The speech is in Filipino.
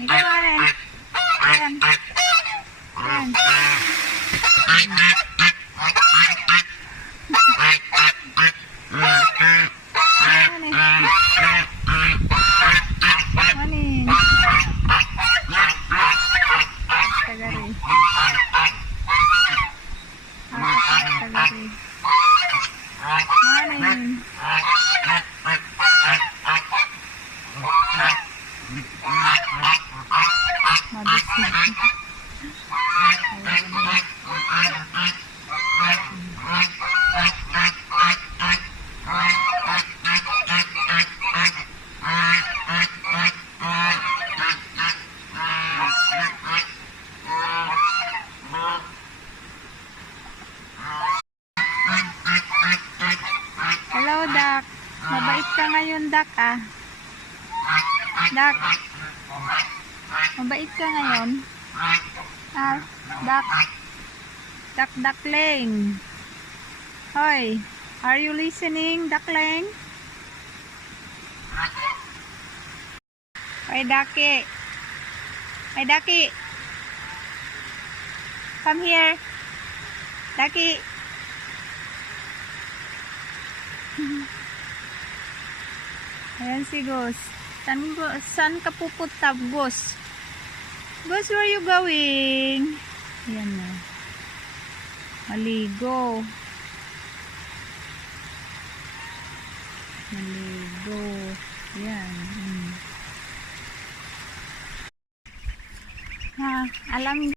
Ikaw nga rin. Ayan. Ayan. Manin. Tagari. Tagari. Manin. Hello, Duck. Mabait ka ngayon, Duck, ah. Duck. Mabait ka ngayon. Ah, Duck. Duckling. Hoy, are you listening, Duckling? Hoy, Ducky. Hoy, Ducky. Come here. Ducky. Ayan si Gus. Saan ka pupunta, Gus? Gus, where are you going? Ayan na. Maligo. Maligo. Ayan. Ha, alam